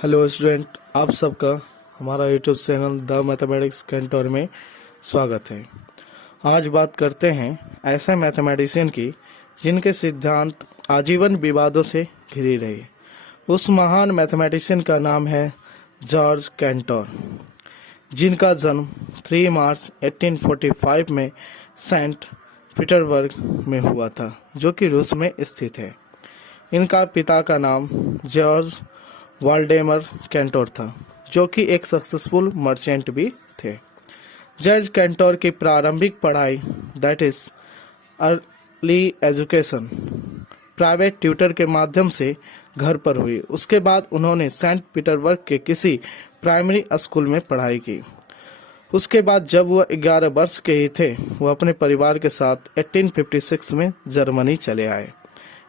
Hello student, आप सबका हमारा YouTube channel the mathematics Centaur में स्वागत है। आज बात करते हैं ऐसे मैथमेटिशियन की जिनके सिद्धांत आजीवन विवादों से घिरे रहे। उस महान मैथमेटिशियन का नाम है जॉर्ज कैंटोर, जिनका जन्म 3 मार्च 1845 में सेंट पीटर्सबर्ग में हुआ था, जो कि रूस में स्थित है। इनका पिता का नाम जॉर्ज वाल्डेमर कैंटोर था, जो कि एक सक्सेसफुल मर्चेंट भी थे। जॉर्ज कैंटोर की प्रारंभिक पढ़ाई that is early education private tutor के माध्यम से घर पर हुई। उसके बाद उन्होंने सेंट पीटर्सबर्ग के किसी प्राइमरी स्कूल में पढ़ाई की। उसके बाद जब वह 11 वर्ष के ही थे, वह अपने परिवार के साथ 1856 में जर्मनी चले आए।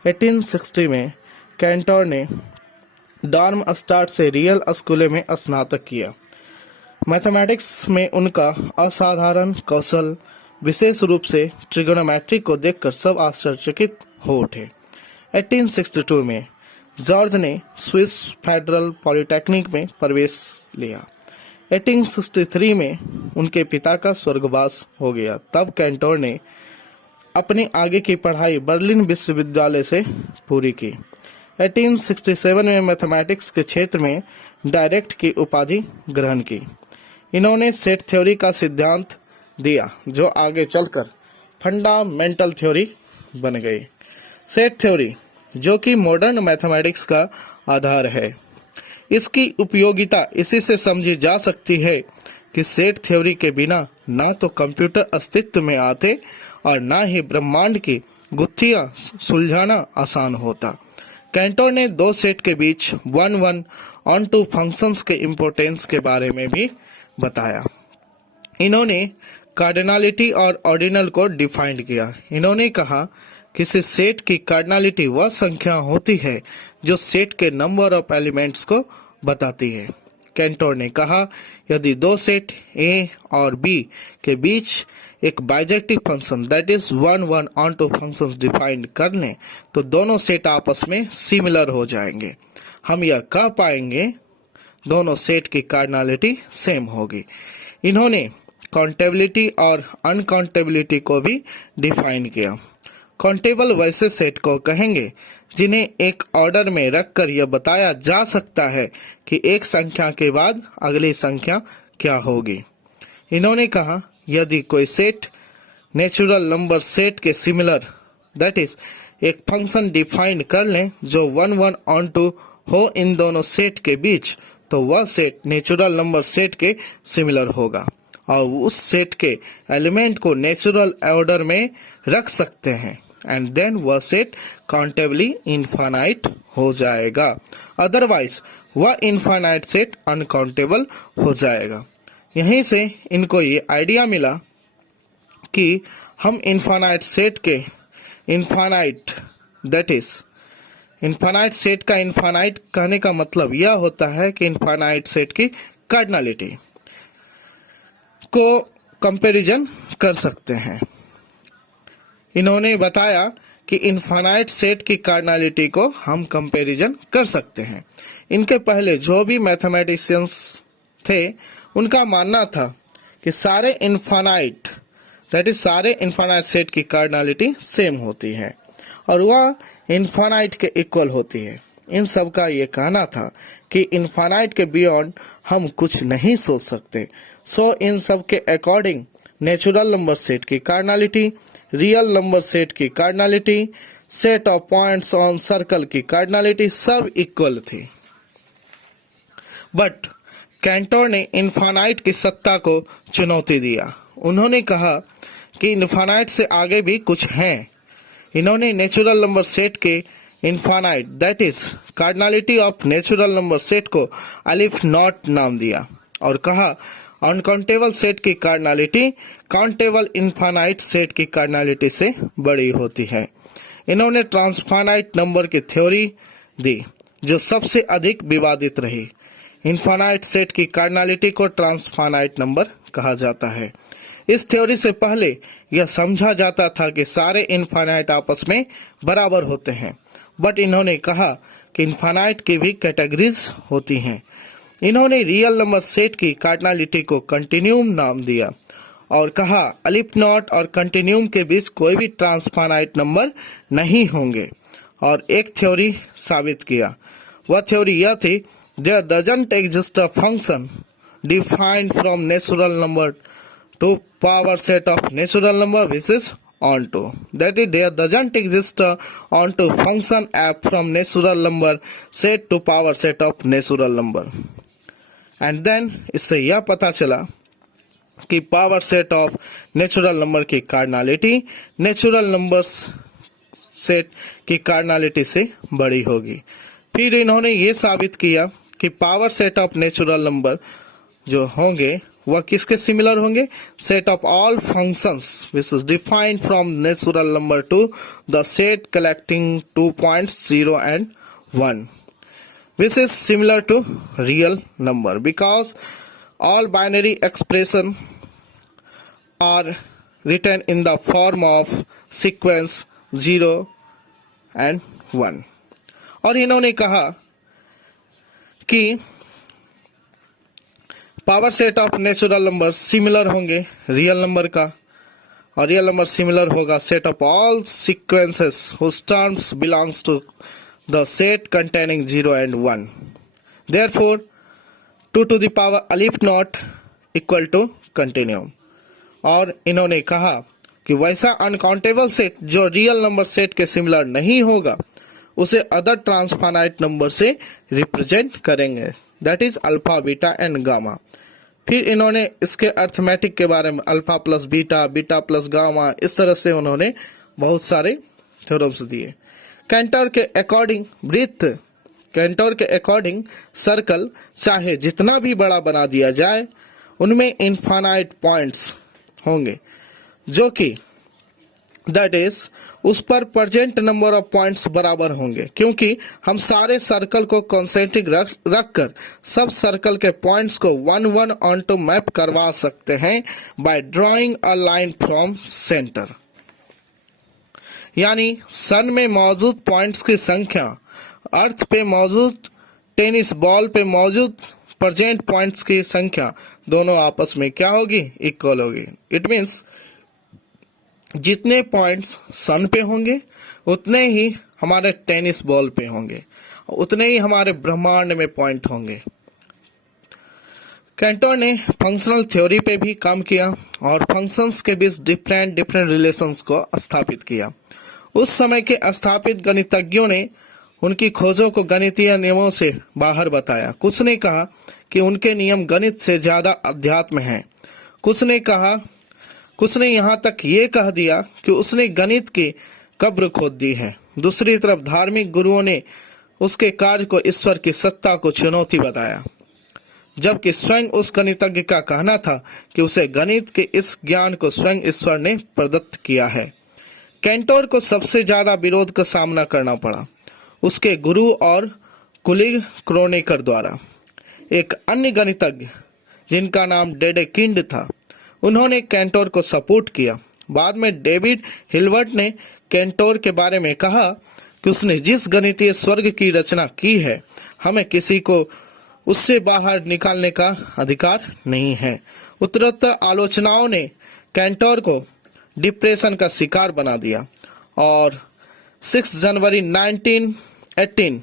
1860 में कैंटोर ने डार्मस्टाड से रियल स्कूल में स्नातक किया। मैथमेटिक्स में उनका असाधारण कौशल, विशेष रूप से ट्रिगोनोमेट्री को देखकर सब आश्चर्यचकित हो उठे। 1862 में जॉर्ज ने स्विस फेडरल पॉलिटेक्निक में प्रवेश लिया। 1863 में उनके पिता का स्वर्गवास हो गया। तब कैंटोर ने अपनी आगे की पढ़ाई बर्लिन विश्वविद्यालय से पूरी की। 1867 में मैथमेटिक्स के क्षेत्र में डायरेक्ट की उपाधि ग्रहण की। इन्होंने सेट थ्योरी का सिद्धांत दिया, जो आगे चलकर फंडामेंटल थ्योरी बन गई। सेट थ्योरी, जो कि मॉडर्न मैथमेटिक्स का आधार है, इसकी उपयोगिता इसी से समझी जा सकती है कि सेट थ्योरी के बिना ना तो कंप्यूटर अस्तित्व में आते और ना ही ब्रह्मांड की गुत्थियां सुलझाना आसान होता। कैंटोर ने दो सेट के बीच 1-1 ऑन टू फंक्शंस के इम्पोर्टेंस के बारे में भी बताया। इन्होंने कार्डिनलिटी और ऑर्डिनल को डिफाइंड किया। इन्होंने कहा किसी सेट की कार्डिनलिटी वह संख्या होती है जो सेट के नंबर ऑफ एलिमेंट्स को बताती है। कैंटोर ने कहा यदि दो सेट ए और बी के बीच एक bijective function that is 1-1 onto functions defined कर लें तो दोनों सेट आपस में सिमिलर हो जाएंगे। हम यह कह पाएंगे दोनों सेट की कार्डिनलिटी सेम होगी। इन्होंने काउंटेबिलिटी और अनकाउंटेबिलिटी को भी डिफाइन किया। काउंटेबल वैसे सेट को कहेंगे जिन्हें एक ऑर्डर में रखकर यह बताया जा सकता है कि एक संख्या के बाद अगली संख्या क्या होगी। इन्होंने कहा यदि कोई सेट नेचुरल नंबर सेट के सिमिलर दैट इज एक फंक्शन डिफाइन कर लें जो 1-1 ऑन टू हो इन दोनों सेट के बीच, तो वह सेट नेचुरल नंबर सेट के सिमिलर होगा और उस सेट के एलिमेंट को नेचुरल ऑर्डर में रख सकते हैं एंड देन वह सेट काउंटेबली इनफाइनाइट हो जाएगा। अदरवाइज वह इनफाइनाइट सेट अनकाउंटेबल हो जाएगा। यहीं से इनको ये आइडिया मिला कि हम इनफाइनाइट सेट के infinite that is infinite set का इनफाइनाइट कहने का मतलब यह होता है कि इनफाइनाइट सेट की कार्डिनलिटी को कंपैरिजन कर सकते हैं। इन्होंने बताया कि इनफाइनाइट सेट की कार्डिनलिटी को हम कंपैरिजन कर सकते हैं। इनके पहले जो भी मैथमेटिशियंस थे उनका मानना था कि सारे इनफाइनाइट दैट इज सारे इनफाइनाइट सेट की कार्डिनलिटी सेम होती है और वह इनफाइनाइट के इक्वल होती है। इन सब का ये कहना था कि इनफाइनाइट के बियॉन्ड हम कुछ नहीं सोच सकते। सो इन सब के अकॉर्डिंग नेचुरल नंबर सेट की कार्डिनलिटी, रियल नंबर सेट की cardinality, set of points on circle की कार्डिनलिटी सब इक्वल थी। बट कैंटोर ने इनफाइनाइट की सत्ता को चुनौती दिया। उन्होंने कहा कि इनफाइनाइट से आगे भी कुछ है। इन्होंने नेचुरल नंबर सेट के infinite that is cardinality of natural number set को अलिफ नॉट नाम दिया और कहा अनकाउंटेबल सेट की कार्डिनलिटी काउंटेबल इनफाइनाइट सेट की कार्डिनलिटी से बड़ी होती है। इन्होंने ट्रांसफाइनाइट नंबर की थ्योरी दी, जो सबसे अधिक विवादित रही। इनफाइनाइट सेट की कार्डिनलिटी को ट्रांसफाइनाइट नंबर कहा जाता है। इस थ्योरी से पहले यह समझा जाता था कि सारे इनफाइनाइट आपस में बराबर होते हैं, बट इन्होंने कहा कि इन्फानाइट की भी कैटेगरीज होती हैं। इन्होंने रियल नंबर सेट की कार्डिनलिटी को कंटिन्यूम नाम दिया और कहा अलिफ नॉट और कंटिन्यूम के बीच कोई भी ट्रांसफाइनाइट नंबर नहीं होंगे, और एक थ्योरी साबित किया। वह थ्योरी यह थी, there doesn't exist a function defined from natural number to power set of natural number which is onto. That is, there doesn't exist onto function f from natural number set to power set of natural number. And then इससे यह पता चला कि power set of natural number की cardinality natural numbers set की cardinality से बड़ी होगी। फिर इन्होंने ये साबित किया कि power set of natural number जो होंगे वह किसके सिमिलर होंगे, set of all functions which is defined from natural number to the set collecting 2 points 0 and 1 which is similar to real number because all binary expression are written in the form of sequence 0 and 1। और इन्होंने कहा कि power set of natural number similar होंगे real number का, और real number similar होगा set of all sequences whose terms belongs to the set containing 0 and 1। Therefore 2 to the power aleph naught equal to continuum. और इन्होंने कहा कि वैसा uncountable set जो रियल नंबर सेट के सिमिलर नहीं होगा उसे अदर ट्रांसफाइनाइट नंबर से रिप्रेजेंट करेंगे, that is alpha beta and gamma. फिर इन्होंने इसके अर्थमेटिक के बारे में alpha plus beta, beta plus gamma, इस तरह से उन्होंने बहुत सारे थ्योरम्स दिए। कैंटर के अकॉर्डिंग वृत्त, कैंटर के अकॉर्डिंग सर्कल चाहे जितना भी बड़ा बना दिया जाए उनमें इनफाइनाइट पॉइंट्स होंगे, जो कि दैट इज उस पर प्रेजेंट नंबर ऑफ पॉइंट्स बराबर होंगे, क्योंकि हम सारे सर्कल को कॉन्सेंट्रिक रख कर सब सर्कल के पॉइंट्स को 1-1 ऑनटू मैप करवा सकते हैं by drawing a line from centre. यानी सन में मौजूद पॉइंट्स की संख्या अर्थ पे मौजूद टेनिस बॉल पे मौजूद प्रेजेंट पॉइंट्स की संख्या दोनों आपस में क्या होगी, इक्वल होगी। इट मीन्स जितने पॉइंट्स सन पे होंगे उतने ही हमारे टेनिस बॉल पे होंगे, उतने ही हमारे ब्रह्मांड में पॉइंट होंगे। कैंटर ने फंक्शनल थ्योरी पे भी काम किया और फंक्शंस के बीच डिफरेंट रिलेशंस को स्थापित किया। उस समय के स्थापित गणितज्ञों ने उनकी खोजों को गणितीय नियमों से बाहर बताया। कुछ ने कहा कि उनके नियम गणित से ज्यादा अध्यात्म हैं। कुछ ने यहाँ तक ये कह दिया कि उसने गणित की कब्र खोद दी है। दूसरी तरफ धार्मिक गुरुओं ने उसके कार्य को ईश्वर की सत्ता को चुनौती बताया, जबकि स्वयं उस गणितज्ञ का कहना था कि उसे गणित के इस ज्ञान को स्वयं ईश्वर ने प्रदत्त किया है। कैंटर को सबसे ज्यादा विरोध का सामना करना पड़ा उसके गुरु और कुलीग क्रोनेकर द्वारा। एक अन्य गणितज्ञ जिनका नाम डेडेकिंड था, उन्होंने कैंटर को सपोर्ट किया। बाद में डेविड हिल्बर्ट ने कैंटर के बारे में कहा कि उसने जिस गणितीय स्वर्ग की रचना की है हमें किसी को उससे बाहर निकालने का अधिकार नहीं है। उत्तरोत्तर आलोचनाओं ने कैंटर को डिप्रेशन का शिकार बना दिया और 6 जनवरी 1918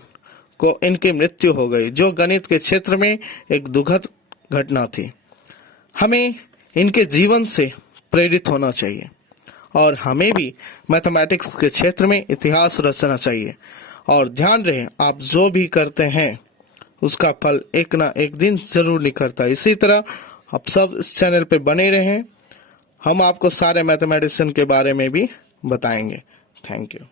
को इनकी मृत्यु हो गई, जो गणित के क्षेत्र में एक दुखद घटना थी। हमें इनके जीवन से प्रेरित होना चाहिए और हमें भी मैथमेटिक्स के क्षेत्र में इतिहास रचना चाहिए। और ध्यान रहे, आप जो भी करते हैं उसका फल एक ना एक दिन जरूर निकलता है। इसी तरह आप सब इस चैनल पे बने रहें, हम आपको सारे मैथमेटिशियन के बारे में भी बताएंगे। Thank you.